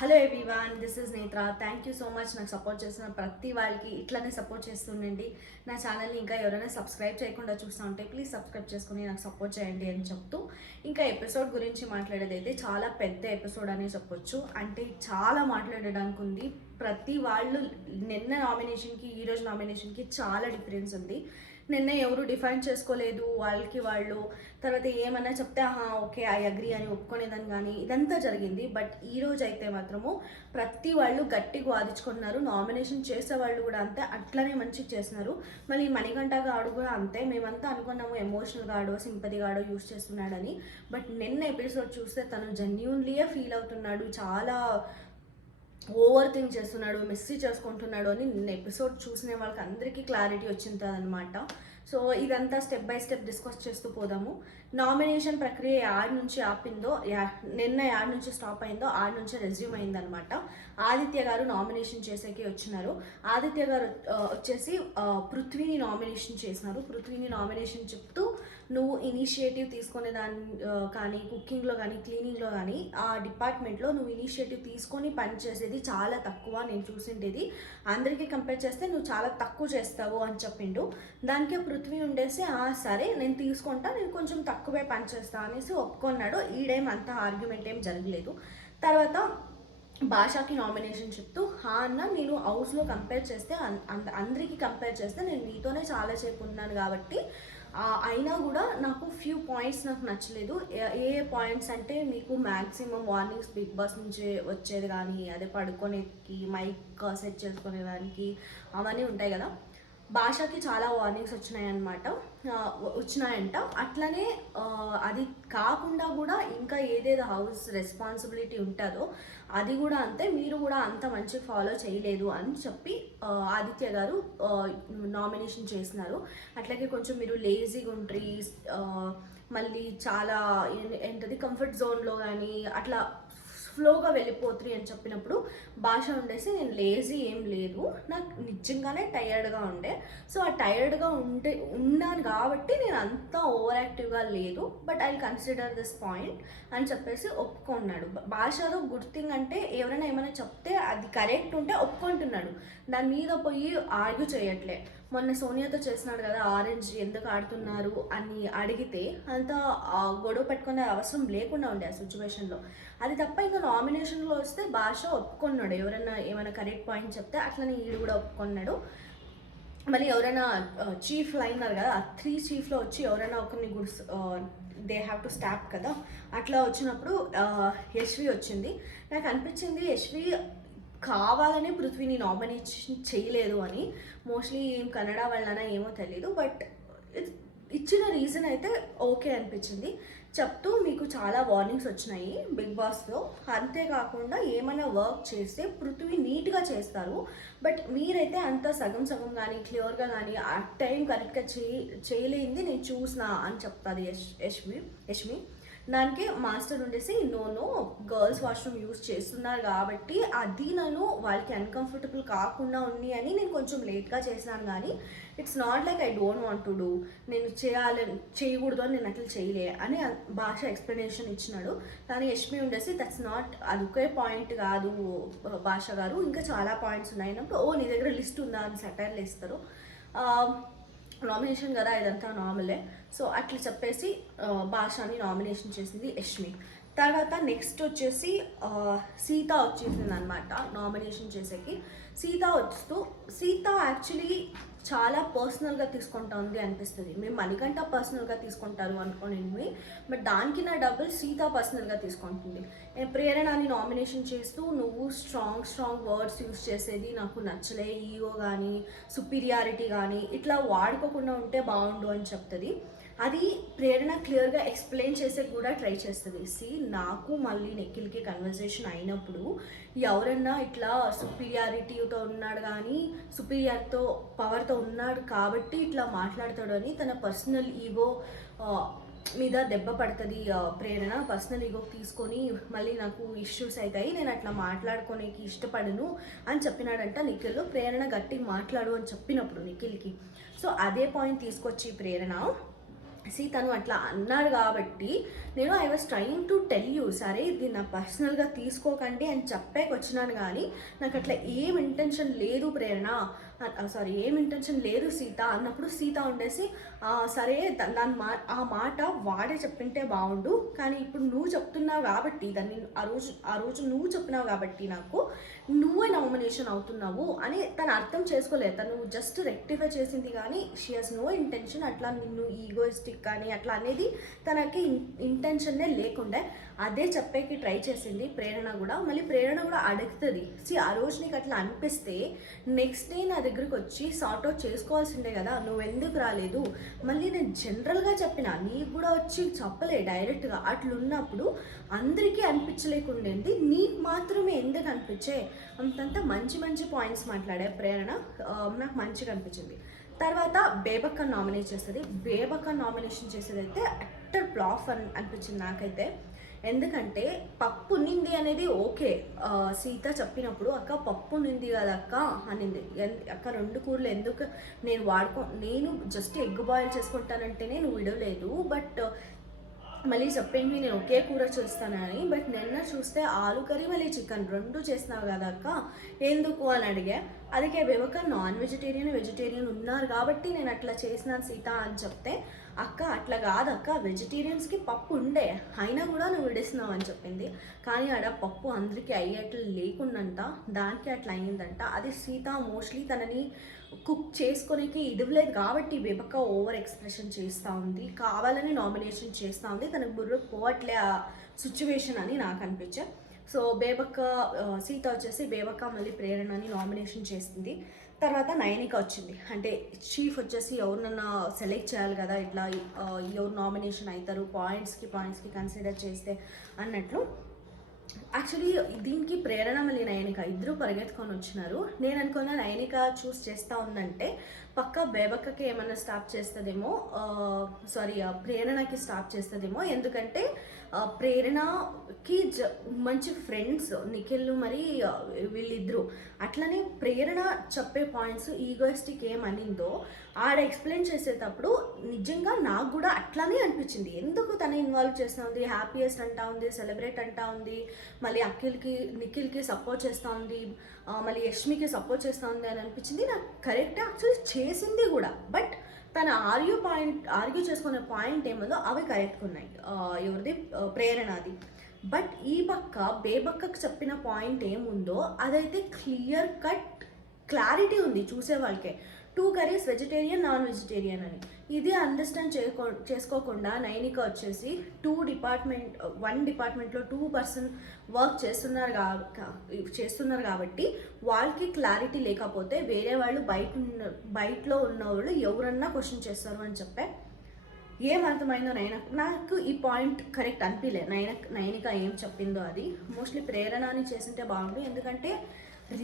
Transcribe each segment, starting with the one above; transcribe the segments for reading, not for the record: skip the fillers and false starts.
Hello everyone, this is నేత్ర. Thank you so much నాకు support చేస్తున్న ప్రతి వాళ్ళకి ఇట్లానే సపోర్ట్ చేస్తుండండి. నా ఛానల్ని ఇంకా ఎవరైనా సబ్స్క్రైబ్ చేయకుండా చూస్తూ ఉంటే ప్లీజ్ సబ్స్క్రైబ్ చేసుకుని నాకు సపోర్ట్ చేయండి అని చెప్తూ, ఇంకా ఎపిసోడ్ గురించి మాట్లాడేదైతే చాలా పెద్ద ఎపిసోడ్ అనే చెప్పొచ్చు. అంటే చాలా మాట్లాడడానికి ఉంది. ప్రతి వాళ్ళు నిన్న నామినేషన్కి ఈరోజు నామినేషన్కి చాలా డిఫరెన్స్ ఉంది. నిన్న ఎవరు డిఫైన్ చేసుకోలేదు, వాళ్ళకి వాళ్ళు తర్వాత ఏమన్నా చెప్తే ఓకే ఐ అగ్రీ అని ఒప్పుకునేదని కానీ ఇదంతా జరిగింది. బట్ ఈరోజు అయితే మాత్రము ప్రతి వాళ్ళు గట్టిగా వాదించుకున్నారు. నామినేషన్ చేసే వాళ్ళు కూడా అంతే, అట్లనే మంచిగా చేస్తున్నారు. మళ్ళీ మణికంఠ గాడు కూడా అంతే. మేమంతా అనుకున్నాము ఎమోషనల్ గాడో సింపతి గాడో యూస్ చేస్తున్నాడని. బట్ నిన్న ఎపిసోడ్ చూస్తే తను జెన్యూన్లీయే ఫీల్ అవుతున్నాడు, చాలా ఓవర్ థింక్ చేస్తున్నాడు, మిస్సీ చేసుకుంటున్నాడు అని నిన్న ఎపిసోడ్ చూసిన వాళ్ళకి అందరికీ క్లారిటీ వచ్చింది అనమాట. సో ఇదంతా స్టెప్ బై స్టెప్ డిస్కస్ చేస్తూ పోదాము. నామినేషన్ ప్రక్రియ యాడ్ నుంచి ఆపిందో, నిన్న యాడ్ నుంచి స్టాప్ అయిందో ఆడ్ నుంచి రెజ్యూమ్ అయిందనమాట. ఆదిత్య గారు నామినేషన్ చేసేకి వచ్చినారు. ఆదిత్య గారు వచ్చేసి పృథ్వీని నామినేషన్ చేసినారు. పృథ్వీని నామినేషన్ చెప్తూ నువ్వు ఇనిషియేటివ్ తీసుకునే దాని కానీ కుకింగ్లో కానీ క్లీనింగ్లో కానీ ఆ డిపార్ట్మెంట్లో నువ్వు ఇనిషియేటివ్ తీసుకొని పని చేసేది చాలా తక్కువ, నేను చూసిండేది అందరికీ కంపేర్ చేస్తే నువ్వు చాలా తక్కువ చేస్తావు అని చెప్పిండు. దానికే పృథ్వీ ఉండేసి సరే నేను తీసుకుంటా, నేను కొంచెం తక్కువే పని చేస్తా అనేసి ఒప్పుకున్నాడు. ఈడేం అంత ఆర్గ్యుమెంట్ ఏం జరగలేదు. తర్వాత భాషకి నామినేషన్ చెప్తూ అన్న నేను హౌస్లో కంపేర్ చేస్తే అందరికీ కంపేర్ చేస్తే నేను మీతోనే చాలాసేపు ఉన్నాను కాబట్టి అయినా కూడా నాకు ఫ్యూ పాయింట్స్ నాకు నచ్చలేదు. ఏ పాయింట్స్ అంటే మీకు మ్యాక్సిమం వార్నింగ్స్ బిగ్ బాస్ నుంచి వచ్చేది కానీ అదే పడుకోనేకి మైక్ సెట్ చేసుకునేదానికి అవన్నీ ఉంటాయి కదా. భాషకి చాలా వార్నింగ్స్ వచ్చినాయంట. అట్లనే అది కాకుండా కూడా ఇంకా ఏదేదో హౌస్ రెస్పాన్సిబిలిటీ ఉంటుందో అది కూడా అంతే, మీరు కూడా అంత మంచిగా ఫాలో చేయలేదు అని చెప్పి ఆదిత్య గారు నామినేషన్ చేసినారు. అట్లాగే కొంచెం మీరు లేజీగా ఉంట్రీ, మళ్ళీ చాలా ఏంటది కంఫర్ట్ జోన్లో కానీ అట్లా ఫ్లోగా వెళ్ళిపోతుంది అని చెప్పినప్పుడు భాష ఉండేసి నేను లేజీ ఏం లేదు, నాకు నిజంగానే టైర్డ్గా ఉండే, సో ఆ టైర్డ్గా ఉన్నాను కాబట్టి నేను అంతా ఓవర్ యాక్టివ్గా లేదు, but I consider this point అని చెప్పేసి ఒప్పుకున్నాడు. భాషలో గుడ్ థింగ్ అంటే ఎవరైనా ఏమైనా చెప్తే అది కరెక్ట్ ఉంటే ఒప్పుకుంటున్నాడు, దాని మీద పోయి ఆర్గ్యూ చేయట్లే. మొన్న సోనియాతో చేసినాడు కదా, ఆరెంజ్ ఎందుకు ఆడుతున్నారు అని అడిగితే అంత గొడవ పెట్టుకునే అవసరం లేకుండా ఉండే ఆ సిచ్యువేషన్లో. అది తప్ప ఇంకా నామినేషన్లో వస్తే భాష ఒప్పుకున్నాడు, ఎవరైనా ఏమైనా కరెక్ట్ పాయింట్ చెప్తే అట్లనే ఈడు కూడా ఒప్పుకున్నాడు. మళ్ళీ ఎవరైనా చీఫ్ లైనర్ కదా, 3 చీఫ్లో వచ్చి ఎవరైనా ఒకరిని దే హ్యావ్ టు స్టాప్ కదా, అట్లా వచ్చినప్పుడు యశ్వి వచ్చింది. నాకు అనిపించింది యశ్వి కావాలని పృథ్వీని నామినేషన్ చేయలేదు అని. మోస్ట్లీ ఏం కన్నడ వల్లనా ఏమో తెలీదు, బట్ ఇచ్చిన రీజన్ అయితే ఓకే అనిపించింది. చెప్తూ మీకు చాలా వార్నింగ్స్ వచ్చినాయి బిగ్ బాస్లో, అంతేకాకుండా ఏమైనా వర్క్ చేస్తే పృథ్వీ నీట్గా చేస్తారు, బట్ మీరైతే అంత సగం సగం కానీ క్లియర్గా కానీ ఆ టైం కరెక్ట్గా చేయలేంది నేను చూసినా అని చెప్తాది యష్మి. దానికి మాస్టర్ ఉండేసి నో గర్ల్స్ వాష్రూమ్ యూజ్ చేస్తున్నారు కాబట్టి అది నన్ను వాళ్ళకి అన్కంఫర్టబుల్ కాకుండా ఉంది అని నేను కొంచెం లేట్గా చేసినాను, కానీ it's not like I don't want to do, నేను చేయకూడదు అని నేను అట్లా చేయలే అని భాష ఎక్స్ప్లెనేషన్ ఇచ్చినాడు. కానీ యష్మి ఉండేసి దట్స్ నాట్, అది ఒకే పాయింట్ కాదు భాష గారు, ఇంకా చాలా పాయింట్స్ ఉన్నాయి అన్నప్పుడు నీ దగ్గర లిస్ట్ ఉందా అని సెటైర్లు ఇస్తారు. నామినేషన్ కదా ఇదంతా నార్మలే, సో అట్లా చెప్పేసి భాషని నామినేషన్ చేసింది యష్మి. తర్వాత నెక్స్ట్ వచ్చేసి సీత వచ్చేసింది అనమాట నామినేషన్ చేసేకి. సీత యాక్చువల్లీ చాలా పర్సనల్గా తీసుకుంటుంది అనిపిస్తుంది. మేము మణికంఠ పర్సనల్గా తీసుకుంటారు అనుకోనివి, బట్ దానికి నా డబుల్ సీత పర్సనల్గా తీసుకుంటుంది. ప్రేరణని నామినేషన్ చేస్తూ నువ్వు స్ట్రాంగ్ వర్డ్స్ యూస్ చేసేది నాకు నచ్చలే, ఈగో కానీ సుపీరియారిటీ కానీ ఇట్లా వాడుకోకుండా ఉంటే బాగుండు అని చెప్తుంది. అది ప్రేరణ క్లియర్గా ఎక్స్ప్లెయిన్ చేసే కూడా ట్రై చేస్తుంది. నాకు మళ్ళీ నిఖిల్కి కన్వర్జేషన్ అయినప్పుడు ఎవరన్నా ఇట్లా సుపీరియారిటీతో ఉన్నాడు కానీ సుపీరియార్తో పవర్తో ఉన్నాడు కాబట్టి ఇట్లా మాట్లాడతాడు అని తన పర్సనల్ ఈగో మీద దెబ్బ పడుతుంది. ప్రేరణ పర్సనల్ ఈగో తీసుకొని మళ్ళీ నాకు ఇష్యూస్ అవుతాయి, నేను అట్లా మాట్లాడుకోనికి ఇష్టపడను అని చెప్పినాడంట నిఖిల్. ప్రేరణ గట్టిగా మాట్లాడు అని చెప్పినప్పుడు నిఖిల్కి, సో అదే పాయింట్ తీసుకొచ్చి ప్రేరణ తను అట్లా అన్నాడు కాబట్టి నేను I was trying to tell you, సరే ఇది నా పర్సనల్గా తీసుకోకండి అని చెప్పాక వచ్చినాను, కానీ నాకు అట్లా ఏం ఇంటెన్షన్ లేదు ప్రేరణ, సారీ ఏం ఇంటెన్షన్ లేదు సీత అన్నప్పుడు సీత ఉండేసి సరే ఆ మాట వాడే చెప్పింటే బాగుండు, కానీ ఇప్పుడు నువ్వు చెప్తున్నావు కాబట్టి దాన్ని ఆ రోజు నువ్వు చెప్పినావు కాబట్టి నాకు నువ్వే నామినేషన్ అవుతున్నావు అని తను అర్థం చేసుకోలేదు. తను జస్ట్ రెక్టిఫై చేసింది, కానీ షీ హాజ్ నో ఇంటెన్షన్ అట్లా నిన్ను ఈగోయిస్టిక్ కానీ అట్లా అనేది తనకి ఇంటెన్షన్నే లేకుండే. అదే చెప్పేకి ట్రై చేసింది ప్రేరణ కూడా. మళ్ళీ ప్రేరణ కూడా అడుగుతుంది, ఆ రోజు నీకు అట్లా అనిపిస్తే నెక్స్ట్ డే నా దగ్గరికి వచ్చి సార్ట్ అవుట్ చేసుకోవాల్సిందే కదా, నువ్వు ఎందుకు రాలేదు. మళ్ళీ నేను జనరల్గా చెప్పిన, నీకు కూడా వచ్చి చెప్పలే డైరెక్ట్గా. అట్లున్నప్పుడు అందరికీ అనిపించలేకుండేది, నీకు మాత్రమే ఎందుకు అనిపించే. అంతంత మంచి మంచి పాయింట్స్ మాట్లాడే ప్రేరణ, నాకు మంచిగా అనిపించింది. తర్వాత బేబక్క నామినేట్ చేస్తుంది. బేబక్క నామినేషన్ చేసేది అయితే అట్టర్ ఫ్లాప్ అనిపించింది నాకైతే. ఎందుకంటే పప్పు నింది అనేది ఓకే, సీత చెప్పినప్పుడు అక్క పప్పు నింది కదా అక్క అనింది. అక్క 2 కూరలు ఎందుకు నేను జస్ట్ ఎగ్ బాయిల్ చేసుకుంటానంటేనే నువ్వు విడవలేదు, బట్ మళ్ళీ చెప్పింది నేను ఒకే కూర చేస్తానని. బట్ నిన్న చూస్తే ఆలు కర్రీ మళ్ళీ చికెన్ 2 చేస్తున్నావు కదా అక్క ఎందుకు అని అడిగా. అదికే బేబక్క నాన్ వెజిటేరియన్ ఉన్నారు కాబట్టి నేను అట్లా చేసినాను సీత అని చెప్తే, అక్క అట్లా కాదక్క వెజిటేరియన్స్కి పప్పు ఉండే అయినా కూడా నువ్వు విడేస్తున్నావు అని చెప్పింది. కానీ ఆడ పప్పు అందరికీ అయ్యేట్లు లేకుండంట, దానికి అట్లా అయిందంట. అది సీత మోస్ట్లీ తనని కుక్ చేసుకోనికి ఇవ్వలేదు కాబట్టి బేబక్క ఓవర్ ఎక్స్ప్రెషన్ చేస్తూ ఉంది, కావాలని నామినేషన్ చేస్తూ ఉంది, తనకు బుర్ర పోవట్లే ఆ సిచ్యువేషన్ అని నాకు అనిపించే. సో బేబక్క సీత వచ్చేసి బేబక్క మళ్ళీ ప్రేరణని నామినేషన్ చేసింది. తర్వాత నయనిక వచ్చింది. అంటే చీఫ్ వచ్చేసి ఎవరినన్నా సెలెక్ట్ చేయాలి కదా, ఇట్లా ఎవరు నామినేషన్ అవుతారు పాయింట్స్కి కన్సిడర్ చేస్తే అన్నట్లు. యాక్చువల్లీ దీనికి ప్రేరణ మళ్ళీ నయనిక ఇద్దరు పరిగెత్తుకొని వచ్చినారు. నేను అనుకున్న నయనిక చూస్ చేస్తూ ఉందంటే పక్క బేబక్కకి ఏమన్నా స్టాప్ చేస్తుందేమో, ప్రేరణకి స్టాప్ చేస్తుందేమో. ఎందుకంటే ప్రేరణకి మంచి ఫ్రెండ్స్ నిఖిల్ మరి వీళ్ళిద్దరు. అట్లనే ప్రేరణ చెప్పే పాయింట్స్ ఈగోయిస్టిక్ ఏమనిందో ఆడ ఎక్స్ప్లెయిన్ చేసేటప్పుడు నిజంగా నాకు కూడా అట్లానే అనిపించింది. ఎందుకు తన ఇన్వాల్వ్ చేస్తూ ఉంది, హ్యాపీయెస్ట్ అంటా ఉంది, సెలబ్రేట్ అంటా ఉంది, మళ్ళీ నిఖిల్కి సపోర్ట్ చేస్తూ ఉంది, మళ్ళీ యష్మికి సపోర్ట్ చేస్తూ ఉంది అని అనిపించింది నాకు. కరెక్ట్ యాక్చువల్లీ చేసింది కూడా, బట్ తన ఆర్గ్యూ చేసుకునే పాయింట్ ఏముందో అవి కరెక్ట్గా ఉన్నాయి, ఎవరిది ప్రేరణది. బట్ ఈ పక్క బేబక్కకు చెప్పిన పాయింట్ ఏముందో అదైతే క్లియర్ కట్ క్లారిటీ ఉంది చూసే వాళ్ళకే. 2 కర్రీస్ వెజిటేరియన్ నాన్ వెజిటేరియన్ అని. ఇది అండర్స్టాండ్ చేసుకోకుండా నైనిక వచ్చేసి 1 డిపార్ట్మెంట్లో 2 పర్సన్ వర్క్ చేస్తున్నారు కాబట్టి వాళ్ళకి క్లారిటీ లేకపోతే వేరే వాళ్ళు బయటలో ఉన్న వాళ్ళు ఎవరన్నా క్వశ్చన్ చేస్తారు అని చెప్పే. ఏమర్థమైందో నాకు ఈ పాయింట్ కరెక్ట్ అనిపించలే. నైనిక ఏం చెప్పిందో అది మోస్ట్లీ ప్రేరణని చేసింటే బాగుండు. ఎందుకంటే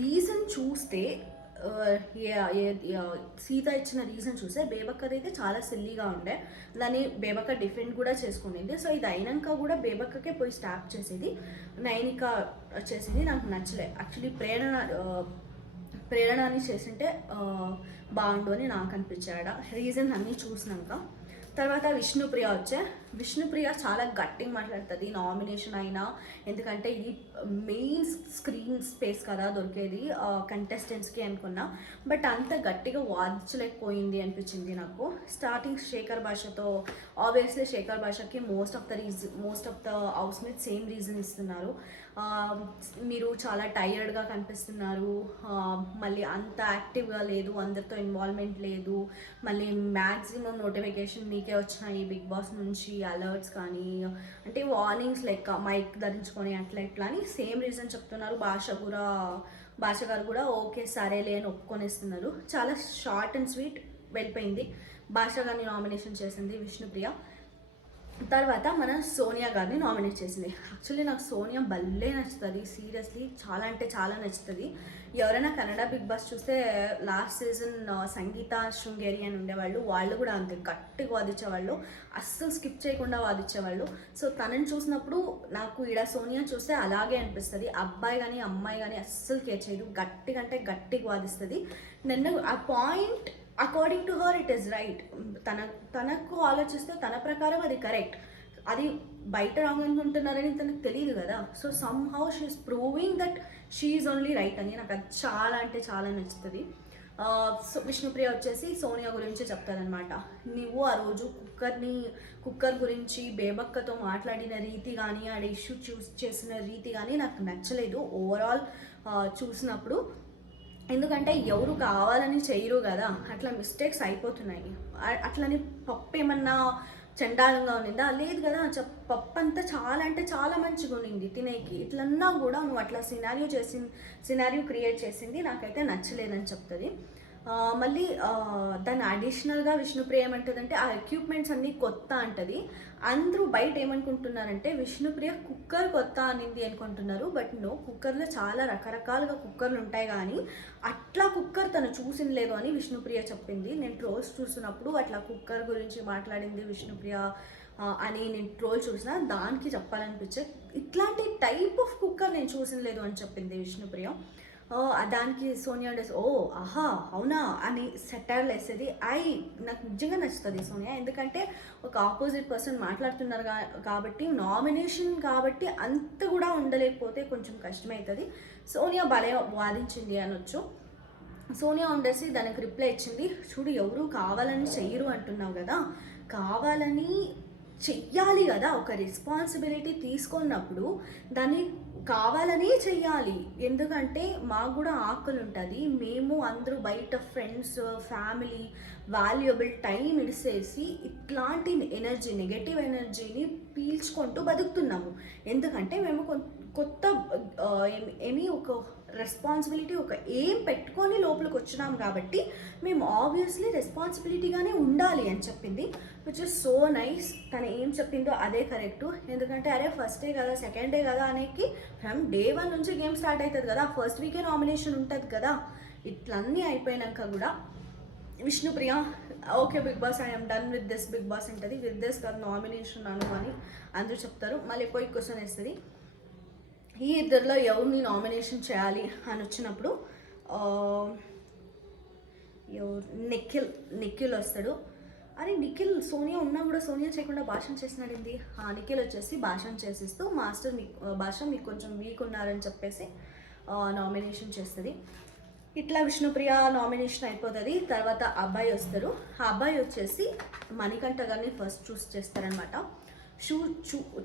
రీజన్ చూస్తే సీత ఇచ్చిన రీజన్ చూస్తే బేబక్కది అయితే చాలా సిల్లీగా ఉండే, దాన్ని బేబక్క డిఫెండ్ కూడా చేసుకునేది. సో ఇది అయినాక కూడా బేబక్కకే పోయి స్టాప్ చేసేది నైనిక చేసింది నాకు నచ్చలే. యాక్చువల్లీ ప్రేరణని చేసింటే బాగుండు అని నాకు అనిపించాడు రీజన్స్ అన్నీ చూసినాక. తర్వాత విష్ణుప్రియ చాలా గట్టిగా మాట్లాడుతుంది నామినేషన్ అయినా, ఎందుకంటే ఇది మెయిన్ స్క్రీన్ స్పేస్ కదా దొరికేది కంటెస్టెంట్స్కి అనుకున్నా. బట్ అంత గట్టిగా వాదించలేకపోయింది అనిపించింది నాకు. స్టార్టింగ్ శేఖర్ భాషతో ఆబ్వియస్లీ శేఖర్ భాషకి most of the housemates same reason ఇస్తున్నారు, మీరు చాలా టైర్డ్గా కనిపిస్తున్నారు, మళ్ళీ అంత యాక్టివ్గా లేదు, అందరితో ఇన్వాల్వ్మెంట్ లేదు, మళ్ళీ మ్యాక్సిమం నోటిఫికేషన్ మీకే వచ్చినాయి బిగ్ బాస్ నుంచి, అలర్ట్స్ కానీ అంటే వార్నింగ్స్ లెక్క మైక్ ధరించుకొని అట్లా ఇట్లా అని సేమ్ రీజన్ చెప్తున్నారు. భాష గారు కూడా ఓకే సరేలే అని ఒప్పుకొనేస్తున్నారు. చాలా షార్ట్ అండ్ స్వీట్ వెళ్ళిపోయింది. భాష గారిని నామినేషన్ చేసింది విష్ణుప్రియ. తర్వాత మన సోనియా గారిని నామినేట్ చేసింది. యాక్చువల్లీ నాకు సోనియా భలే నచ్చుతుంది, సీరియస్లీ చాలా అంటే చాలా నచ్చుతుంది. ఎవరైనా కన్నడ బిగ్ బాస్ చూస్తే లాస్ట్ సీజన్ సంగీత శృంగేరి అని ఉండేవాళ్ళు, వాళ్ళు కూడా అంతే గట్టిగా వాదించేవాళ్ళు, అస్సలు స్కిప్ చేయకుండా వాదించేవాళ్ళు. సో తనని చూసినప్పుడు నాకు ఈడ సోనియా చూస్తే అలాగే అనిపిస్తుంది. అబ్బాయి కానీ అమ్మాయి కానీ అస్సలు కేర్ చేయదు, గట్టిగా అంటే గట్టిగా వాదిస్తుంది. నిన్న ఆ point according to her it is right. తనకు ఆలోచిస్తే తన ప్రకారం అది కరెక్ట్. అది బయట రాంగ్ అనుకుంటున్నారని తనకు తెలియదు కదా. So somehow she's proving that she's only right అని నాకు అది చాలా అంటే చాలా నచ్చుతుంది. సో విష్ణుప్రియ వచ్చేసి సోనియా గురించి చెప్తారనమాట. నువ్వు ఆ రోజు కుక్కర్ గురించి బేబక్కతో మాట్లాడిన రీతి కానీ ఆడ ఇష్యూ చేసిన రీతి కానీ నాకు నచ్చలేదు ఓవరాల్ చూసినప్పుడు. ఎందుకంటే ఎవరు కావాలని చేయరు కదా, అట్లా మిస్టేక్స్ అయిపోతున్నాయి. అట్లని పప్పు ఏమన్నా చండాలంగా ఉన్నిందా? లేదు కదా. పప్పు అంతా చాలా అంటే చాలా మంచిగా ఉన్నింది తినేకి. ఇట్లన్నా కూడా నువ్వు అట్లా సినారియో క్రియేట్ చేసింది నాకైతే నచ్చలేదని చెప్తుంది. మళ్ళీ దాన్ని అడిషనల్గా విష్ణుప్రియ ఏమంటుందంటే ఆ ఎక్విప్మెంట్స్ అన్నీ కొత్త అంటది. అందరూ బయట ఏమనుకుంటున్నారంటే విష్ణుప్రియ కుక్కర్ కొత్త అనింది అనుకుంటున్నారు. బట్ నో, కుక్కర్లో చాలా రకరకాలుగా కుక్కర్లు ఉంటాయి కానీ అట్లా కుక్కర్ తను చూసిన లేదు అని విష్ణుప్రియ చెప్పింది. నేను ట్రోల్స్ చూసినప్పుడు అట్లా కుక్కర్ గురించి మాట్లాడింది విష్ణుప్రియ అని నేను ట్రోల్ చూసిన దానికి చెప్పాలనిపించే, ఇట్లాంటి టైప్ ఆఫ్ కుక్కర్ నేను చూసిన లేదు అని చెప్పింది విష్ణుప్రియ. దానికి సోనియా డేస్ ఆహా అవునా అని సెటైర్లు వేసేది. నాకు నిజంగా నచ్చుతుంది సోనియా. ఎందుకంటే ఒక ఆపోజిట్ పర్సన్ మాట్లాడుతున్నారు కాబట్టి, నామినేషన్ కాబట్టి అంత కూడా ఉండలేకపోతే కొంచెం కష్టమవుతుంది. సోనియా భలే వాదించింది అనొచ్చు. సోనియా ఉండేసి దానికి రిప్లై ఇచ్చింది, చూడు ఎవరు కావాలని చెయ్యరు అంటున్నావు కదా, కావాలని చెయ్యాలి కదా. ఒక రెస్పాన్సిబిలిటీ తీసుకున్నప్పుడు దాన్ని కావాలని చెయ్యాలి. ఎందుకంటే మాకు కూడా ఆకలి ఉంటుంది. మేము అందరూ బయట ఫ్రెండ్స్ ఫ్యామిలీ వాల్యుయబుల్ టైం ఇడిసేసి ఇట్లాంటి నెగటివ్ ఎనర్జీని పీల్చుకుంటూ బతుకుతున్నాము. ఎందుకంటే మేము కొత్త ఒక రెస్పాన్సిబిలిటీ ఒక ఏం పెట్టుకొని లోపలికి వచ్చినాం కాబట్టి మేము ఆబ్వియస్లీ రెస్పాన్సిబిలిటీగానే ఉండాలి అని చెప్పింది. Which is so nice. తను ఏం చెప్పిందో అదే కరెక్టు. ఎందుకంటే అరే ఫస్ట్ డే కదా సెకండ్ డే కదా అనేది ఫ్రమ్ డే 1 నుంచి గేమ్ స్టార్ట్ అవుతుంది కదా, ఫస్ట్ వీకే నామినేషన్ ఉంటుంది కదా. ఇట్లన్నీ అయిపోయినాక కూడా Vishnupriya okay Bigg Boss I'm done with this Bigg Boss ఉంటుంది. విత్ దిస్ కదా నామినేషన్ అని అందరూ చెప్తారు. మళ్ళీ పోయి క్వశ్చన్ వేస్తుంది, ఈ ఇద్దరిలో ఎవరిని నామినేషన్ చేయాలి అని వచ్చినప్పుడు నిఖిల్ వస్తాడు. అరే నిఖిల్ సోనియా ఉన్నా కూడా సోనియా చేయకుండా భాషణ చేసినాడింది. నిఖిల్ వచ్చేసి భాషణ చేసిస్తూ మాస్టర్ భాష మీకు కొంచెం వీక్ ఉన్నారని చెప్పేసి నామినేషన్ చేస్తుంది. ఇట్లా విష్ణుప్రియ నామినేషన్ అయిపోతుంది. తర్వాత అబ్బాయి వస్తారు. ఆ అబ్బాయి వచ్చేసి మణికంఠ గారిని ఫస్ట్ చూస్ చేస్తారనమాట.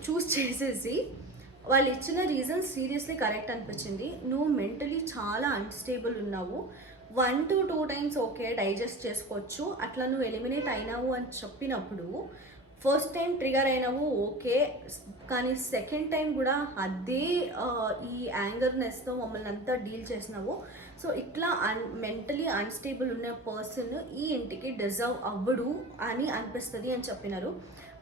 చూస్ చేసేసి వాళ్ళు ఇచ్చిన రీజన్స్ సీరియస్లీ కరెక్ట్ అనిపించింది. నువ్వు మెంటలీ చాలా అన్స్టేబుల్ ఉన్నావు. 1 to 2 times ఓకే డైజెస్ట్ చేసుకోవచ్చు, అట్లా నువ్వు ఎలిమినేట్ అయినావు అని చెప్పినప్పుడు ఫస్ట్ టైం ట్రిగర్ అయినావు ఓకే, కానీ సెకండ్ టైం కూడా అదే ఈ యాంగర్నెస్తో మమ్మల్ని అంతా డీల్ చేసినావు. సో ఇట్లా మెంటలీ అన్స్టేబుల్ ఉన్న పర్సన్ ఈ ఇంటికి డిజర్వ్ అవ్వడు అని అనిపిస్తుంది అని చెప్పినారు.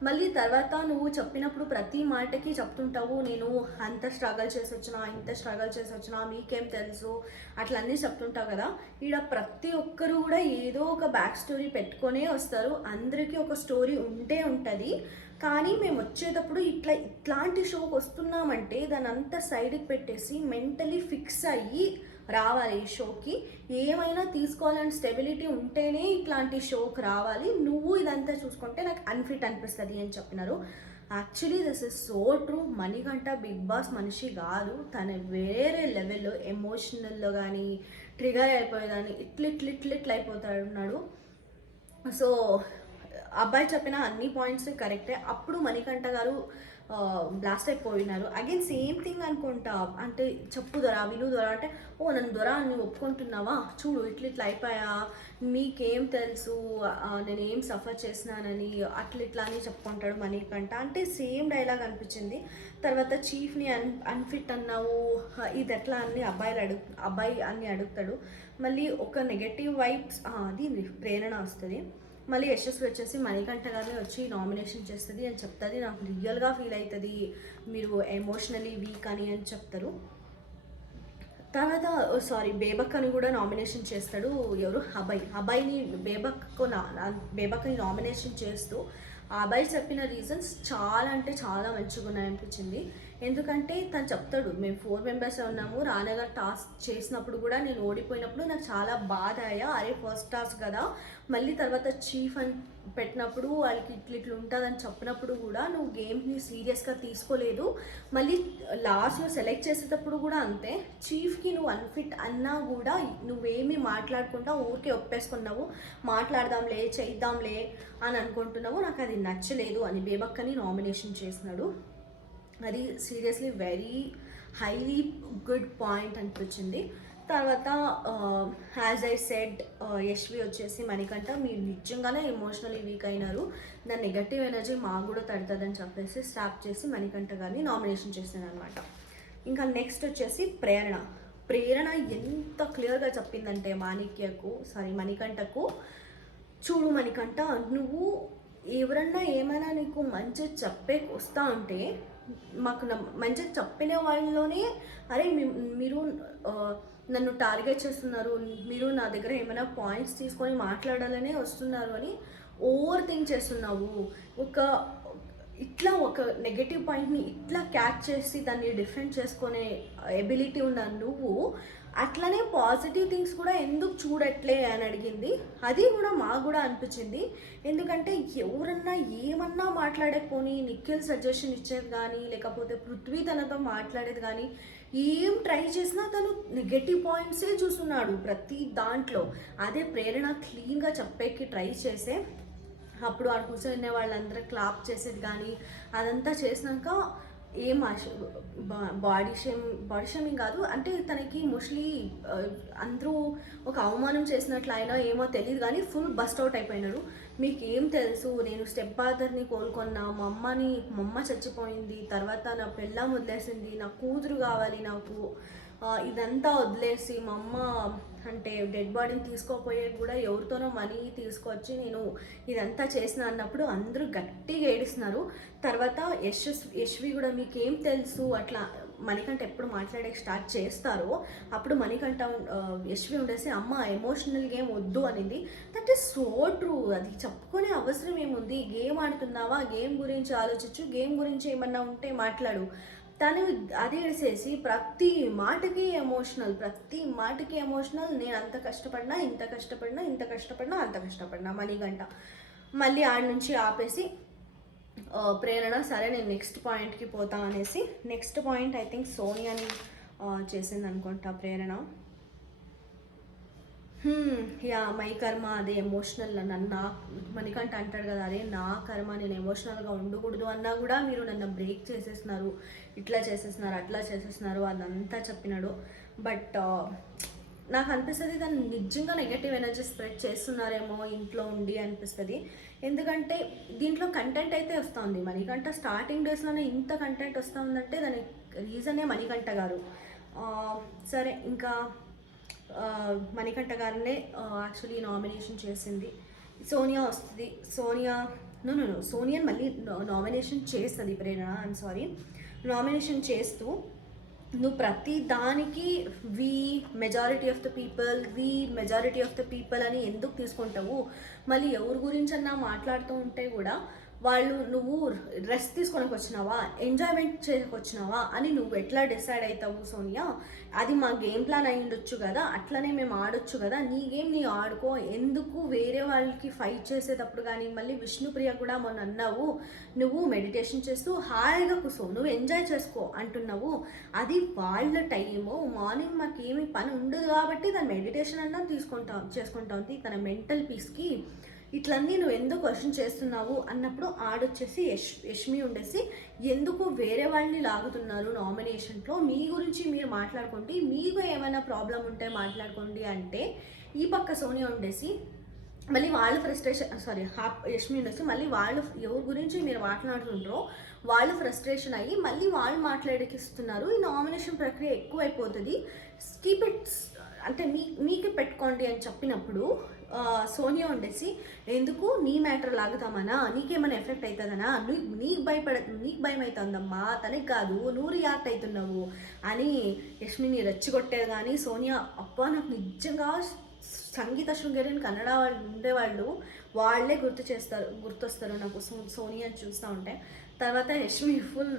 మళ్ళీ తర్వాత నువ్వు చెప్పినప్పుడు ప్రతి మాటకి చెప్తుంటావు, నేను అంత స్ట్రగల్ చేసి వచ్చినా ఇంత స్ట్రగల్ చేసి వచ్చినా మీకేం తెలుసు అట్లా అన్నీ చెప్తుంటావు కదా. ఈడ ప్రతి ఒక్కరు కూడా ఏదో ఒక బ్యాక్ స్టోరీ పెట్టుకొనే వస్తారు. అందరికీ ఒక స్టోరీ ఉంటే ఉంటుంది. కానీ మేము వచ్చేటప్పుడు ఇట్లాంటి షోకి వస్తున్నామంటే దాని అంతా సైడ్కి పెట్టేసి మెంటలీ ఫిక్స్ అయ్యి రావాలి. ఈ షోకి ఏమైనా తీసుకోవాలని స్టెబిలిటీ ఉంటేనే ఇట్లాంటి షోకి రావాలి. నువ్వు ఇదంతా చూసుకుంటే నాకు అన్ఫిట్ అనిపిస్తుంది అని చెప్పినారు. Actually this is so true. Manikanta Bigg Boss మనిషి కాదు, తన వేరే లెవెల్లో ఎమోషనల్లో కానీ ట్రిగర్ అయిపోయేదాన్ని ఇట్లా అయిపోతాడు. సో అబ్బాయి చెప్పిన అన్ని పాయింట్స్ కరెక్టే. అప్పుడు మణికంఠ గారు బ్లాస్ట్ అయిపోయినారు. అగైన్ సేమ్ థింగ్ అనుకుంటా, అంటే చెప్పు దొర విను దొర అంటే నన్ను దొర నువ్వు ఒప్పుకుంటున్నావా, చూడు ఇట్లా అయిపోయా, మీకేం తెలుసు నేను ఏం సఫర్ చేసినానని అట్లా అని చెప్పుకుంటాడు మణికంఠ. అంటే సేమ్ డైలాగ్ అనిపించింది. తర్వాత చీఫ్ని అన్ఫిట్ అన్నావు, ఇది ఎట్లా అని అబ్బాయి అన్ని అడుగుతాడు. మళ్ళీ ఒక నెగటివ్ వైబ్స్ అది ప్రేరణ వస్తుంది. మళ్ళీ యశస్వి వచ్చేసి మణికంఠ గారిని వచ్చి నామినేషన్ చేస్తుంది అని చెప్తుంది. నాకు రియల్గా ఫీల్ అవుతుంది మీరు ఎమోషనలీ వీక్ అని చెప్తారు. తర్వాత బేబక్కని కూడా నామినేషన్ చేస్తాడు. ఎవరు అబ్బాయిని బేబక్కని నామినేషన్ చేస్తూ ఆ అబ్బాయి చెప్పిన రీజన్స్ చాలా అంటే చాలా మంచిగా ఉన్నాయనిపించింది. ఎందుకంటే తను చెప్తాడు, మేము 4 మెంబర్స్ ఉన్నాము, రానగా టాస్క్ చేసినప్పుడు కూడా నేను ఓడిపోయినప్పుడు నాకు చాలా బాధ అయ్యా, అరే ఫస్ట్ టాస్క్ కదా, మళ్ళీ తర్వాత చీఫ్ అని పెట్టినప్పుడు వాళ్ళకి ఇట్లా ఉంటుందని చెప్పినప్పుడు కూడా నువ్వు గేమ్ని సీరియస్గా తీసుకోలేదు, మళ్ళీ లాస్ట్లో సెలెక్ట్ చేసేటప్పుడు కూడా అంతే, చీఫ్కి నువ్వు అన్ఫిట్ అన్నా కూడా నువ్వేమీ మాట్లాడకుండా ఊరికే ఒప్పేసుకున్నావు, మాట్లాడదాంలే చేద్దాంలే అని అనుకుంటున్నావు, నాకు అది నచ్చలేదు అని బేబక్కని నామినేషన్ చేసినాడు. అది seriously very highly good point అనిపించింది. తర్వాత యాజ్ ఐ సెడ్, యశ్వి వచ్చేసి మణికంఠ మీరు నిజంగానే ఎమోషనల్లీ వీక్ అయినారు, దాని నెగటివ్ ఎనర్జీ మాకు కూడా తడుతుందని చెప్పేసి స్టాప్ చేసి మణికంఠ గారిని నామినేషన్ చేశాను అనమాట. ఇంకా నెక్స్ట్ వచ్చేసి ప్రేరణ ఎంత క్లియర్గా చెప్పిందంటే మణికంఠకు, చూడు మణికంఠ, నువ్వు ఎవరన్నా ఏమైనా నీకు మంచిగా చెప్పే వస్తా ఉంటే మాకు మంచిగా చెప్పిన వాళ్ళలోనే అరే మీరు నన్ను టార్గెట్ చేస్తున్నారు, మీరు నా దగ్గర ఏమైనా పాయింట్స్ తీసుకొని మాట్లాడాలనే వస్తున్నారు అని ఓవర్ థింక్ చేస్తున్నావు, ఒక నెగటివ్ పాయింట్ని ఇట్లా క్యాచ్ చేసి దాన్ని డిఫెండ్ చేసుకునే ఎబిలిటీ ఉన్న నువ్వు అట్లనే పాజిటివ్ థింగ్స్ కూడా ఎందుకు చూడట్లే అని అడిగింది. అది కూడా మాకు కూడా అనిపించింది, ఎందుకంటే ఎవరన్నా ఏమన్నా మాట్లాడకపోని నిఖిల్ సజెషన్ ఇచ్చేది కానీ లేకపోతే పృథ్వీ తనతో మాట్లాడేది కానీ ఏం ట్రై చేసినా తను నెగటివ్ పాయింట్సే చూస్తున్నాడు ప్రతి దాంట్లో. అదే ప్రేరణ క్లీన్గా చెప్పేకి ట్రై చేసే అప్పుడు ఆ కూర్చొని వాళ్ళందరూ క్లాప్ చేసేది కానీ అదంతా చేసినాక ఏం బాడీ షేమింగ్ కాదు, అంటే తనకి మోస్ట్లీ అందరూ ఒక అవమానం చేసినట్లు అయినా ఏమో తెలియదు కానీ ఫుల్ బస్ట్ అవుట్ అయిపోయినాడు. మీకు ఏం తెలుసు, నేను స్టెప్ ఫాదర్ని కోలుకున్నా, మా అమ్మ చచ్చిపోయింది, తర్వాత నా పెళ్ళాం వదిలేసింది, నా కూతురు కావాలి నాకు, ఇదంతా వదిలేసి మా అమ్మ అంటే డెడ్ బాడీని తీసుకోపోయే కూడా ఎవరితోనో మనీ తీసుకొచ్చి నేను ఇదంతా చేసిన అన్నప్పుడు అందరూ గట్టిగా ఏడుస్తున్నారు. తర్వాత యశ్వి కూడా మీకేం తెలుసు అట్లా మణికంఠ ఎప్పుడు మాట్లాడే స్టార్ట్ చేస్తారో అప్పుడు మణికంఠ యశ్వి ఉండేసి అమ్మ ఎమోషనల్ గేమ్ వద్దు అనింది. That is so true. అది చెప్పుకునే అవసరం ఏముంది, గేమ్ ఆడుతున్నావా, గేమ్ గురించి ఆలోచించు, గేమ్ గురించి ఏమన్నా ఉంటే మాట్లాడు. తను అది వేసేసి ప్రతి మాటకి ఎమోషనల్, నేను అంత కష్టపడినా ఇంత కష్టపడినా అంత కష్టపడినా మణికంఠ. మళ్ళీ ఆడ నుంచి ఆపేసి ప్రేరణ సరే నేను నెక్స్ట్ పాయింట్కి పోతా అనేసి నెక్స్ట్ పాయింట్ ఐ థింక్ సోనియాని చేసింది అనుకుంటా ప్రేరణ. యా మై కర్మ, అదే ఎమోషనల్ నన్ను మణికంఠ అంటాడు కదా, అదే నా కర్మ, నేను ఎమోషనల్గా ఉండకూడదు అన్నా కూడా మీరు నన్ను బ్రేక్ చేసేస్తున్నారు, ఇట్లా చేసేస్తున్నారు అట్లా చేసేస్తున్నారు అదంతా చెప్పినాడు. బట్ నాకు అనిపిస్తుంది దాన్ని నిజంగా నెగటివ్ ఎనర్జీ స్ప్రెడ్ చేస్తున్నారేమో ఇంట్లో ఉండి అనిపిస్తుంది. ఎందుకంటే దీంట్లో కంటెంట్ అయితే వస్తుంది, మణికంఠ స్టార్టింగ్ డేస్లోనే ఇంత కంటెంట్ వస్తూ ఉందంటే దానికి రీజనే మణికంఠ గారు. సరే ఇంకా మణికంఠ గారినే యాక్చువల్లీ నామినేషన్ చేసింది. సోనియా వస్తుంది, సోనియాని మళ్ళీ నామినేషన్ చేస్తుంది ప్రేరణ, ఐఎమ్ సారీ, నామినేషన్ చేస్తూ నువ్వు ప్రతి దానికి మెజారిటీ ఆఫ్ ద పీపుల్ అని ఎందుకు తీసుకుంటావు, మళ్ళీ ఎవరి గురించి అన్నా మాట్లాడుతూ ఉంటే కూడా నువ్వు రెస్ట్ తీసుకోనికి వచ్చినావా, ఎంజాయ్మెంట్ చేయడానికి వచ్చినావా అని నువ్వు ఎట్లా డిసైడ్ అవుతావు సోనియా, అది మా గేమ్ ప్లాన్ అయి ఉండొచ్చు కదా, అట్లనే మేము ఆడొచ్చు కదా, నీ గేమ్ నీ ఆడుకో, ఎందుకు వేరే వాళ్ళకి ఫైట్ చేసేటప్పుడు కానీ మళ్ళీ విష్ణుప్రియ కూడా మొన్న అన్నావు నువ్వు మెడిటేషన్ చేస్తూ హాయిగా కూర్చో, నువ్వు ఎంజాయ్ చేసుకో అంటున్నావు, అది వాళ్ళ టైము, మార్నింగ్ మాకు ఏమి పని ఉండదు కాబట్టి తను మెడిటేషన్ అన్నా చేసుకుంటుంది తన మెంటల్ పీస్కి, ఇట్లన్నీ నువ్వు ఎందుకు క్వశ్చన్ చేస్తున్నావు అన్నప్పుడు ఆడొచ్చేసి యష్మి ఉండేసి ఎందుకు వేరే వాళ్ళని లాగుతున్నారు నామినేషన్లో, మీ గురించి మీరు మాట్లాడుకోండి, మీకు ఏమైనా ప్రాబ్లం ఉంటే మాట్లాడుకోండి అంటే ఈ పక్క సోనియా ఉండేసి మళ్ళీ వాళ్ళు యష్మి ఉండేసి మళ్ళీ వాళ్ళు ఎవరి గురించి మీరు మాట్లాడుతుంటారో వాళ్ళు ఫ్రస్ట్రేషన్ అయ్యి మళ్ళీ వాళ్ళు మాట్లాడికిస్తున్నారు, ఈ నామినేషన్ ప్రక్రియ ఎక్కువైపోతుంది, కీప్ ఇట్ అంటే మీకే పెట్టుకోండి అని చెప్పినప్పుడు సోనియా ఉండేసి ఎందుకు నీ మ్యాటర్ లాగుతామనా, నీకేమైనా ఎఫెక్ట్ అవుతుందనా, నీకు భయం అవుతుందమ్మా, తనకి కాదు నువ్వు రియాక్ట్ అవుతున్నావు అని యష్మిని రెచ్చగొట్టేది. కానీ సోనియా అబ్బా నాకు నిజంగా సంగీత శృంగేరిని కన్నడ వాళ్ళు ఉండేవాళ్ళు వాళ్ళే గుర్తొస్తారు నాకు సోనియా చూస్తూ ఉంటే. తర్వాత Yashmi full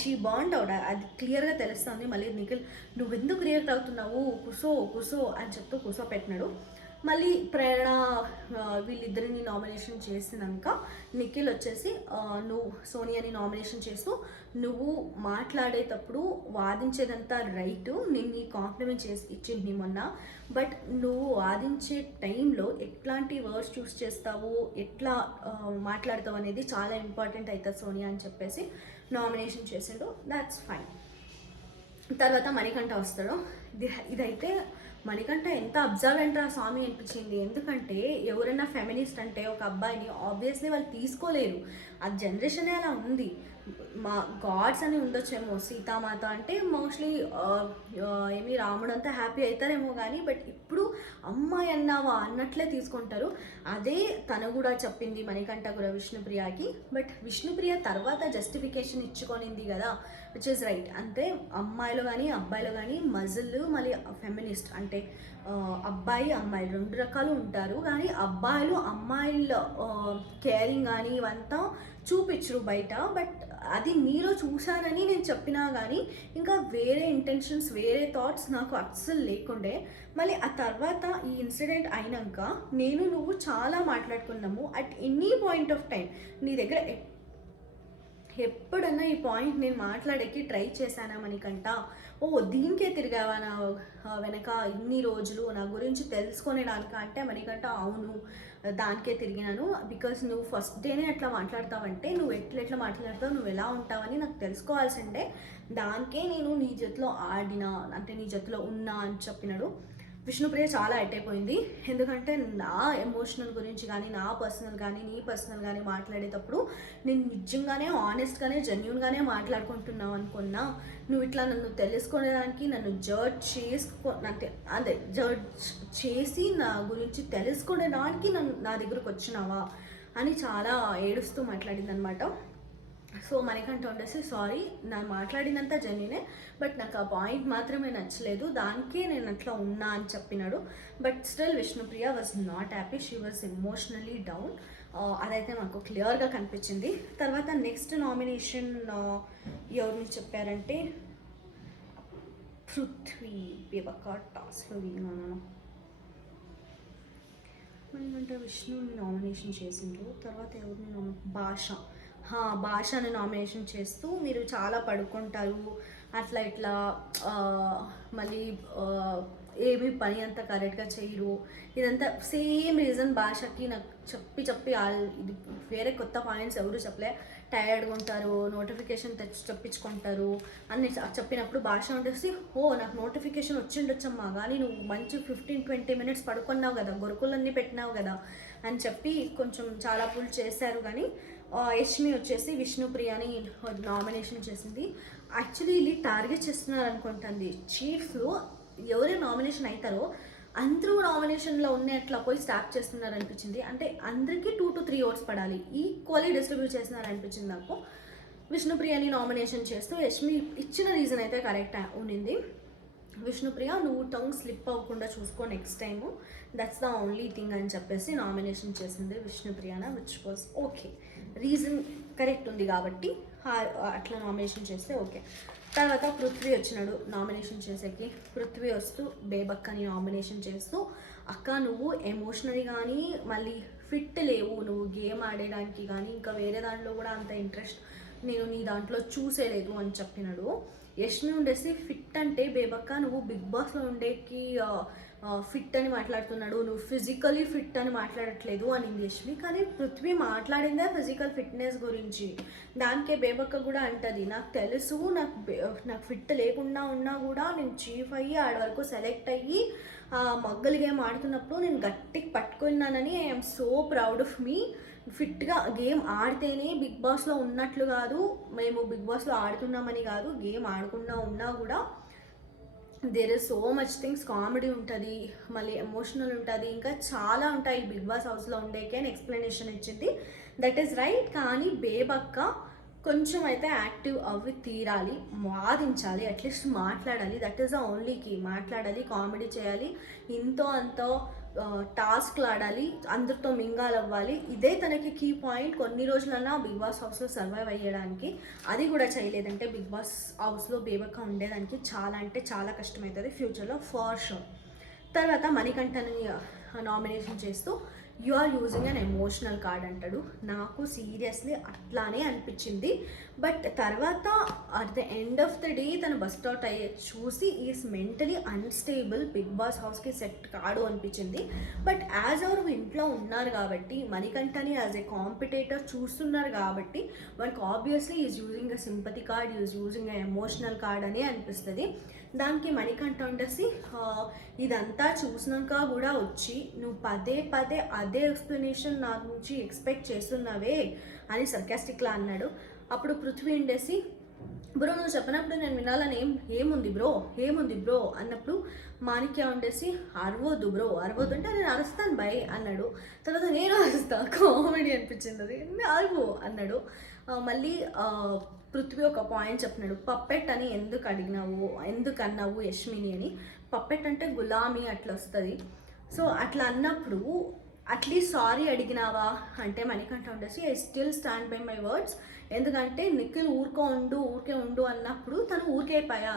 she bond out, అది క్లియర్గా తెలుస్తుంది. మళ్ళీ నిఖిల్ నువ్వెందుకు రియాక్ట్ అవుతున్నావు, కుసో కుసో అని చెప్తూ కుసో పెట్టినాడు. మళ్ళీ ప్రేరణ వీళ్ళిద్దరిని నామినేషన్ చేసినాక నిఖిల్ వచ్చేసి నువ్వు సోనియాని నామినేషన్ చేస్తూ నువ్వు మాట్లాడేటప్పుడు వాదించేదంతా రైటు, నేను నీ కాంప్లిమెంట్ చేసి ఇచ్చింది మొన్న, బట్ నువ్వు వాదించే టైంలో ఎట్లాంటి వర్డ్స్ చూస్ చేస్తావు, ఎట్లా మాట్లాడతావు అనేది చాలా ఇంపార్టెంట్ అవుతుంది సోనియా అని చెప్పేసి నామినేషన్ చేసిండు. That's fine. తర్వాత మణికంఠ వస్తాడు. ఇదైతే మణికంఠ ఎంత అబ్జర్వెంట్ రా స్వామి అనిపించింది. ఎందుకంటే ఎవరైనా ఫెమినిస్ట్ అంటే ఒక అబ్బాయిని ఆబ్వియస్లీ వాళ్ళు తీసుకోలేరు, ఆ జనరేషనే అలా ఉంది. మా గాడ్స్ అని ఉండొచ్చేమో, సీతామాత అంటే మోస్ట్లీ ఏమి రాముడు అంతా హ్యాపీ అవుతారేమో కానీ, బట్ ఇప్పుడు అమ్మాయి అన్నావా అన్నట్లే తీసుకుంటారు. అదే తను కూడా చెప్పింది మణికంఠ కూడా విష్ణుప్రియకి. బట్ విష్ణుప్రియ తర్వాత జస్టిఫికేషన్ ఇచ్చుకొనింది కదా, విచ్ ఇస్ రైట్. అంటే అమ్మాయిలు కానీ అబ్బాయిలు కానీ మజిల్ మళ్ళీ ఫెమినిస్ట్ అంటే అబ్బాయి అమ్మాయి రెండు రకాలు ఉంటారు. కానీ అబ్బాయిలు అమ్మాయిల కేరింగ్ కానీ ఇవంతా చూపించరు బయట. బట్ అది మీలో చూశానని నేను చెప్పినా కానీ ఇంకా వేరే ఇంటెన్షన్స్ వేరే థాట్స్ నాకు అస్సలు లేకుండే. మళ్ళీ ఆ తర్వాత ఈ ఇన్సిడెంట్ అయినాక నేను నువ్వు చాలా మాట్లాడుకున్నాము. At any point of time నీ దగ్గర ఎప్పుడన్నా ఈ పాయింట్ నేను మాట్లాడేకి ట్రై చేశానా మణికంఠ, ఓ దీనికే తిరిగావా నా వెనక ఇన్ని రోజులు నా గురించి తెలుసుకునేదానిక అంటే మణికంఠ అవును దానికే తిరిగినాను. బికాస్ నువ్వు ఫస్ట్ డేనే అట్లా మాట్లాడతావంటే నువ్వు ఎట్లా మాట్లాడతావు, నువ్వు ఎలా ఉంటావని నాకు తెలుసుకోవాల్సిందే, దానికే నేను నీ జతలో ఆడినా అంటే నీ జతలో ఉన్నా అని చెప్పినాడు. విష్ణుప్రియ చాలా అయిపోయింది. ఎందుకంటే నా ఎమోషనల్ గురించి కానీ నా పర్సనల్ కానీ నీ పర్సనల్ కానీ మాట్లాడేటప్పుడు నేను నిజంగానే ఆనెస్ట్గానే జెన్యూన్గానే మాట్లాడుకుంటున్నావు అనుకున్నా, నువ్వు ఇట్లా నన్ను తెలుసుకునేదానికి నన్ను జడ్జ్ అదే జడ్జ్ చేసి నా గురించి తెలుసుకునేదానికి నా దగ్గరకు వచ్చినావా అని చాలా ఏడుస్తూ మాట్లాడింది అనమాట. సో మణికంఠ ఉండేసి సారీ నేను మాట్లాడినంత జెన్యునే, బట్ నాకు ఆ పాయింట్ మాత్రమే నచ్చలేదు, దానికే నేను అట్లా ఉన్నా అని చెప్పినాడు. But still Vishnupriya was not happy, she was emotionally down. అదైతే నాకు క్లియర్గా కనిపించింది. తర్వాత నెక్స్ట్ నామినేషన్ ఎవరిని చెప్పారంటే పృథ్వీ బేబక్క టాస్క్లో విన్నాను. మణికంఠ విష్ణుని నామినేషన్ చేసిండ్రు. తర్వాత ఎవరిని భాషని నామినేషన్ చేస్తూ మీరు చాలా పడుకుంటారు అట్లా ఇట్లా మళ్ళీ ఏమి పని అంతా కరెక్ట్గా చేయరు, ఇదంతా సేమ్ రీజన్ భాషకి నాకు చెప్పి ఇది వేరే కొత్త పాయింట్స్ ఎవరు చెప్పలే, టైర్డ్గా ఉంటారు, నోటిఫికేషన్ చెప్పించుకుంటారు అని చెప్పినప్పుడు భాష ఉండేసి నాకు నోటిఫికేషన్ వచ్చిండొచ్చమ్మా కానీ నువ్వు మంచి 15-20 మినిట్స్ పడుకున్నావు కదా, గొరుకులన్నీ పెట్టినావు కదా అని చెప్పి కొంచెం చాలా పుల్ చేశారు. కానీ యష్మి వచ్చేసి విష్ణుప్రియని నామినేషన్ చేసింది. యాక్చువల్లీ వీళ్ళు టార్గెట్ చేస్తున్నారు అనుకుంటుంది, చీఫ్లో ఎవరైనా నామినేషన్ అవుతారో అందరూ నామినేషన్లో ఉన్న అట్లా పోయి స్టాప్ చేస్తున్నారు అనిపించింది. అంటే అందరికీ 2 to 3 ఓట్స్ పడాలి, ఈక్వల్లీ డిస్ట్రిబ్యూట్ చేస్తున్నారు అనిపించింది నాకు. విష్ణుప్రియని నామినేషన్ చేస్తూ యష్మి ఇచ్చిన రీజన్ అయితే కరెక్ట్ ఉన్నింది. విష్ణుప్రియ నువ్వు టంగ్ స్లిప్ అవ్వకుండా చూసుకో next time, that's the only thing అని చెప్పేసి నామినేషన్ చేసింది విష్ణుప్రియన, which was okay, reason correct ఉంది కాబట్టి అట్లా నామినేషన్ చేస్తే ఓకే. తర్వాత పృథ్వీ వచ్చినాడు నామినేషన్ చేసేకి. పృథ్వీ వస్తూ బేబక్కని నామినేషన్ చేస్తూ అక్క నువ్వు ఎమోషనరీ కానీ మళ్ళీ ఫిట్ లేవు, నువ్వు గేమ్ ఆడేదానికి కానీ ఇంకా వేరే దాంట్లో కూడా అంత ఇంట్రెస్ట్ నేను నీ దాంట్లో చూసేలేదు అని చెప్పినాడు. యష్మి ఉండేసి ఫిట్ అంటే బేబక్క నువ్వు బిగ్ బాస్లో ఉండేకి ఫిట్ అని మాట్లాడుతున్నాడు, నువ్వు ఫిజికలీ ఫిట్ అని మాట్లాడట్లేదు అనింది యష్మి. కానీ పృథ్వీ మాట్లాడిందే ఫిజికల్ ఫిట్నెస్ గురించి, దానికే బేబక్క కూడా అంటది నాకు తెలుసు, నాకు ఫిట్ లేకుండా ఉన్నా కూడా నేను చీఫ్ అయ్యి ఆడ వరకు సెలెక్ట్ అయ్యి మగ్గలు గేమ్ ఆడుతున్నప్పుడు నేను గట్టికి పట్టుకున్నానని ఐఎమ్ సో ప్రౌడ్ ఆఫ్ మీ, ఫిట్గా గేమ్ ఆడితేనే బిగ్ బాస్లో ఉన్నట్లు కాదు, మేము బిగ్ బాస్లో ఆడుతున్నామని కాదు, గేమ్ ఆడకుండా ఉన్నా కూడా there is so much things, comedy ఉంటుంది మళ్ళీ ఎమోషనల్ ఉంటుంది ఇంకా చాలా ఉంటాయి బిగ్ బాస్ హౌస్లో ఉండేకే అని ఎక్స్ప్లెనేషన్ ఇచ్చింది. That is right. కానీ బేబక్క కొంచెం అయితే యాక్టివ్ అవి తీరాలి, వాదించాలి, అట్లీస్ట్ మాట్లాడాలి. That is the only key. మాట్లాడాలి, కామెడీ చేయాలి, ఇంతో అంతో టాస్క్లు ఆడాలి, అందరితో మింగాల్ అవ్వాలి. ఇదే తనకి కీ పాయింట్. కొన్ని రోజులన్నా బిగ్ బాస్ హౌస్లో సర్వైవ్ అయ్యడానికి. అది కూడా చేయలేదంటే బిగ్ బాస్ హౌస్లో బేబక్క ఉండేదానికి చాలా అంటే చాలా కష్టమవుతుంది ఫ్యూచర్లో ఫర్ షూర్. తర్వాత మణికంఠని నామినేషన్ చేస్తూ you are using an emotional card అంటాడు. నాకు సీరియస్లీ అట్లానే అనిపించింది. బట్ తర్వాత at the end of the day తను బస్ట్ అవుట్ అయ్యే చూసి is mentally unstable, Bigg Boss హౌస్కి సెట్ కాడు అనిపించింది. బట్ యాజ్ అవర్ ఇంట్లో ఉన్నారు కాబట్టి, మణికంఠని యాజ్ ఏ కాంపిటేటర్ చూస్తున్నారు కాబట్టి వాళ్ళకి obviously is using a sympathy card, is using a emotional card అని అనిపిస్తుంది. దానికి మణికంఠ ఉండేసి ఇదంతా చూసినాక కూడా వచ్చి నువ్వు పదే పదే అదే ఎక్స్ప్లెనేషన్ నా నుంచి ఎక్స్పెక్ట్ చేస్తున్నావే అని సర్కాస్టిక్లా అన్నాడు. అప్పుడు పృథ్వీ ఉండేసి బ్రో నువ్వు చెప్పినప్పుడు నేను వినాలని ఏముంది బ్రో అన్నప్పుడు మాణిక్య ఉండేసి అరవద్దు బ్రో, అరవద్దు అంటే నేను అరుస్తాను బై అన్నాడు. తర్వాత నేను అరుస్తా, కామెడీ అనిపించింది అది, అరువు అన్నాడు. మళ్ళీ పృథ్వీ ఒక పాయింట్ చెప్పినాడు, పప్పెట్ అని ఎందుకు అన్నావు యష్మిని అని. పప్పెట్ అంటే గులామీ అట్లా వస్తుంది. సో అట్లా అన్నప్పుడు అట్లీస్ట్ సారీ అడిగినావా అంటే మణికంఠ ఉండేసి I still stand by my words. ఎందుకంటే నిఖిల్ ఊరికే ఉండు అన్నప్పుడు తను ఊరికైపోయా,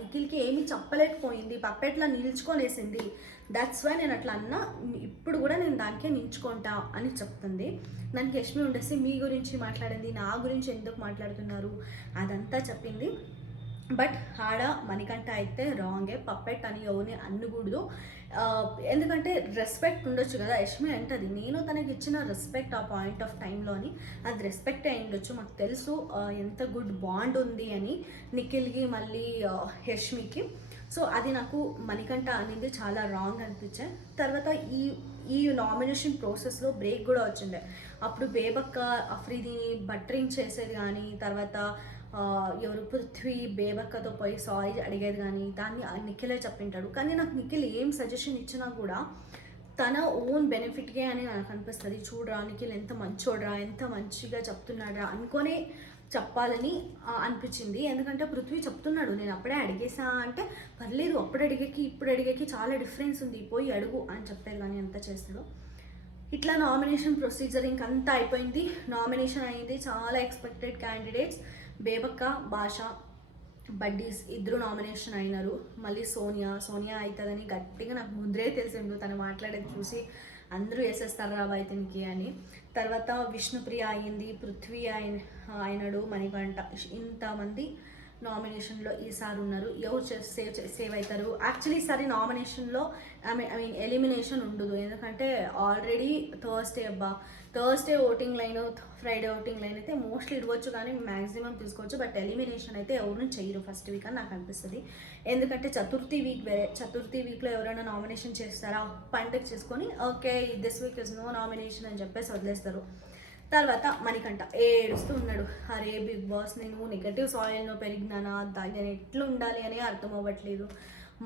నిఖిల్కి ఏమీ చెప్పలేకపోయింది, పప్పెట్లా నిల్చుకొనేసింది. దట్స్ వై నేను అట్లా అన్నా, ఇప్పుడు కూడా నేను దానికే నిల్చుకుంటా అని చెప్తుంది. దానికి యష్మి ఉండేసి మీ గురించి మాట్లాడింది, నా గురించి ఎందుకు మాట్లాడుతున్నారు అదంతా చెప్పింది. బట్ ఆడ మణికంఠ అయితే రాంగే, పప్పెట్ అని ఎవరిని అనకూడదు. ఎందుకంటే రెస్పెక్ట్ ఉండొచ్చు కదా, యష్మి అంటది నేను తనకి ఇచ్చిన రెస్పెక్ట్ ఆ పాయింట్ ఆఫ్ టైంలోని అది రెస్పెక్ట్ అయి ఉండొచ్చు. మాకు తెలుసు ఎంత గుడ్ బాండ్ ఉంది అని నిఖిల్కి మళ్ళీ యష్మికి. సో అది నాకు మణికంఠ అనేది చాలా రాంగ్ అనిపించాయి. తర్వాత ఈ నామినేషన్ ప్రాసెస్లో బ్రేక్ కూడా వచ్చిండే. అప్పుడు బేబక్క అఫ్రీదిని బట్టరింగ్ చేసేది కానీ, తర్వాత ఎవరు పృథ్వీ బేబక్కతో పోయి సారీ అడిగేది కానీ దాన్ని నిఖిలే చెప్పింటాడు. కానీ నాకు నిఖిల్ ఏం సజెషన్ ఇచ్చినా కూడా తన ఓన్ బెనిఫిట్కే అని నాకు అనిపిస్తుంది. చూడరా నిఖిల్ ఎంత మంచోడ్రా, ఎంత మంచిగా చెప్తున్నాడ్రా అనుకొని చెప్పాలని అనిపించింది. ఎందుకంటే పృథ్వీ చెప్తున్నాడు నేను అప్పుడే అడిగేసా అంటే పర్లేదు, అప్పుడు అడిగేకి ఇప్పుడు అడిగేకి చాలా డిఫరెన్స్ ఉంది, పోయి అడుగు అని చెప్పారు. కానీ ఎంత చేస్తాడో. ఇట్లా నామినేషన్ ప్రొసీజర్ ఇంకంతా అయిపోయింది. నామినేషన్ అయింది, చాలా ఎక్స్పెక్టెడ్ క్యాండిడేట్స్ బేబక్క, భాష, బడ్డీస్ ఇద్దరు నామినేషన్ అయినారు. మళ్ళీ సోనియా అవుతుందని గట్టిగా నాకు ముందరే తెలిసిండు, తను మాట్లాడేది చూసి అందరూ వేసేస్తారు రాబాయ్ తినికి అని. తర్వాత విష్ణుప్రియ అయింది, పృథ్వీ అయినాడు, మణికంఠ. ఇంతమంది నామినేషన్లో ఈసారి ఉన్నారు. ఎవరు సేవ్ అవుతారు? యాక్చువల్లీ ఈసారి నామినేషన్లో ఐ మీన్ ఎలిమినేషన్ ఉండదు. ఎందుకంటే already Thursday voting line, Friday voting line అయితే మోస్ట్లీ ఇవ్వచ్చు కానీ మ్యాక్సిమం తీసుకోవచ్చు. బట్ ఎలిమినేషన్ అయితే ఎవరు చేయరు ఫస్ట్ వీక్ అని నాకు అనిపిస్తుంది. ఎందుకంటే చతుర్థి వీక్లో ఎవరైనా నామినేషన్ చేస్తారా పండగ చేసుకొని okay this week is no nomination అని చెప్పేసి వదిలేస్తారు. తర్వాత మణికంఠ ఏడుస్తూ ఉన్నాడు, అరే బిగ్ బాస్ నేను నెగటివ్ సాయిల్లో పెరిగినానా, దాన్ని ఎట్లా ఉండాలి అని అర్థం అవ్వట్లేదు.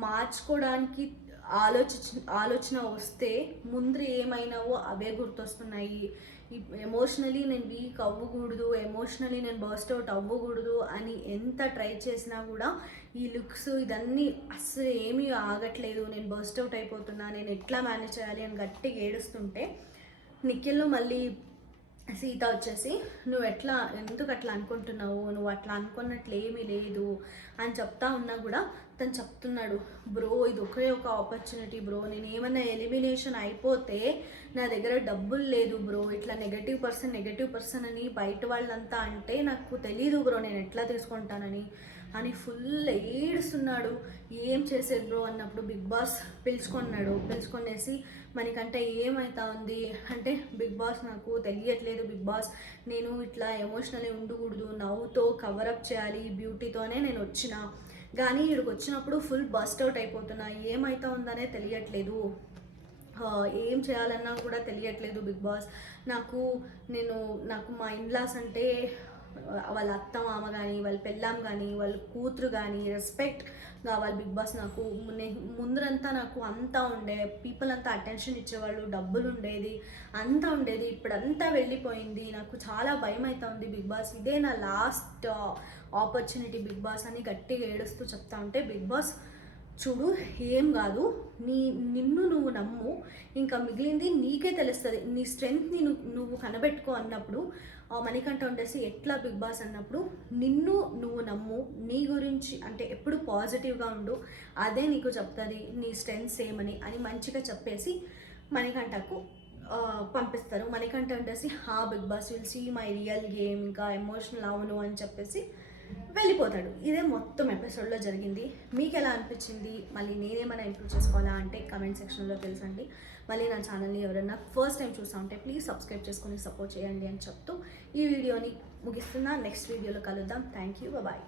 మార్చుకోవడానికి ఆలోచన వస్తే ముందు ఏమైనావో అవే గుర్తొస్తున్నాయి. ఎమోషనలీ నేను వీక్ అవ్వకూడదు, ఎమోషనలీ నేను బర్స్ట్ అవుట్ అవ్వకూడదు అని ఎంత ట్రై చేసినా కూడా ఈ లుక్స్ ఇదన్నీ అస్సలు ఏమీ ఆగట్లేదు. నేను బర్స్ట్ అవుట్ అయిపోతున్నా, నేను ఎట్లా మేనేజ్ చేయాలి అని గట్టిగా ఏడుస్తుంటే నిఖిల్ మళ్ళీ సీత వచ్చేసి ఎందుకు అట్లా అనుకుంటున్నావు, నువ్వు అట్లా అనుకున్నట్లు ఏమీ లేదు అని చెప్తా ఉన్నా కూడా తను చెప్తున్నాడు, బ్రో ఇది ఒకే ఒక ఆపర్చునిటీ బ్రో, నేను ఏమన్నా ఎలిమినేషన్ అయిపోతే నా దగ్గర డబ్బులు లేదు బ్రో, ఇట్లా నెగటివ్ పర్సన్ అని బయట వాళ్ళంతా అంటే నాకు తెలీదు బ్రో నేను ఎట్లా తీసుకుంటానని అని ఫుల్ ఏడుస్తున్నాడు. ఏం చేసేది బ్రో అన్నప్పుడు బిగ్ బాస్ పిలుచుకొనేసి మనకంటే ఏమవుతా ఉంది అంటే బిగ్ బాస్ నాకు తెలియట్లేదు బిగ్ బాస్, నేను ఇట్లా ఎమోషనల్లీ ఉండకూడదు, నవ్వుతో కవరప్ చేయాలి, బ్యూటీతోనే నేను వచ్చిన, కానీ ఇక్కడికి వచ్చినప్పుడు ఫుల్ బస్ట్ అవుట్ అయిపోతున్నా, ఏమవుతా ఉందనే తెలియట్లేదు, ఏం చేయాలన్నా కూడా తెలియట్లేదు బిగ్ బాస్. నాకు మా ఇన్లాస్ అంటే వాళ్ళ అత్త మామ కానీ వాళ్ళ పెళ్ళాం కానీ వాళ్ళ కూతురు కానీ రెస్పెక్ట్గా వాళ్ళ బిగ్ బాస్ నాకు ముందరంతా నాకు అంతా ఉండే, పీపుల్ అంతా అటెన్షన్ ఇచ్చేవాళ్ళు, డబ్బులు ఉండేది, అంతా ఉండేది. ఇప్పుడంతా వెళ్ళిపోయింది, నాకు చాలా భయం అవుతుంది బిగ్ బాస్, ఇదే నా లాస్ట్ ఆపర్చునిటీ బిగ్ బాస్ అని గట్టిగా ఏడుస్తూ చెప్తా ఉంటే, బిగ్ బాస్ చూడు ఏం కాదు, నిన్ను నువ్వు నమ్ము, ఇంకా మిగిలింది నీకే తెలుస్తుంది, నీ స్ట్రెంగ్త్ని నువ్వు కనబెట్టుకో అన్నప్పుడు మణికంఠ ఉండేసి ఎట్లా బిగ్ బాస్ అన్నప్పుడు నిన్ను నువ్వు నమ్ము, నీ గురించి అంటే ఎప్పుడు పాజిటివ్గా ఉండు, అదే నీకు చెప్తుంది నీ స్ట్రెంగ్త్స్ ఏమని అని మంచిగా చెప్పేసి మణికంఠకు పంపిస్తారు. మణికంఠ ఉండేసి Bigg Boss will see my real game, ఇంకా ఎమోషనల్ అవును అని చెప్పేసి వెళ్ళిపోతాడు. ఇదే మొత్తం ఎపిసోడ్లో జరిగింది. మీకు ఎలా అనిపించింది, మళ్ళీ నేనేమైనా ఇంప్రూవ్ చేసుకోవాలా అంటే కమెంట్ సెక్షన్లో తెలుసండి. మళ్ళీ నా ఛానల్ని ఎవరైనా ఫస్ట్ టైం చూసా ఉంటే ప్లీజ్ సబ్స్క్రైబ్ చేసుకొని సపోర్ట్ చేయండి అని చెప్తూ ఈ వీడియోని ముగిస్తున్నా. నెక్స్ట్ వీడియోలో కలుద్దాం. Thank you, bye.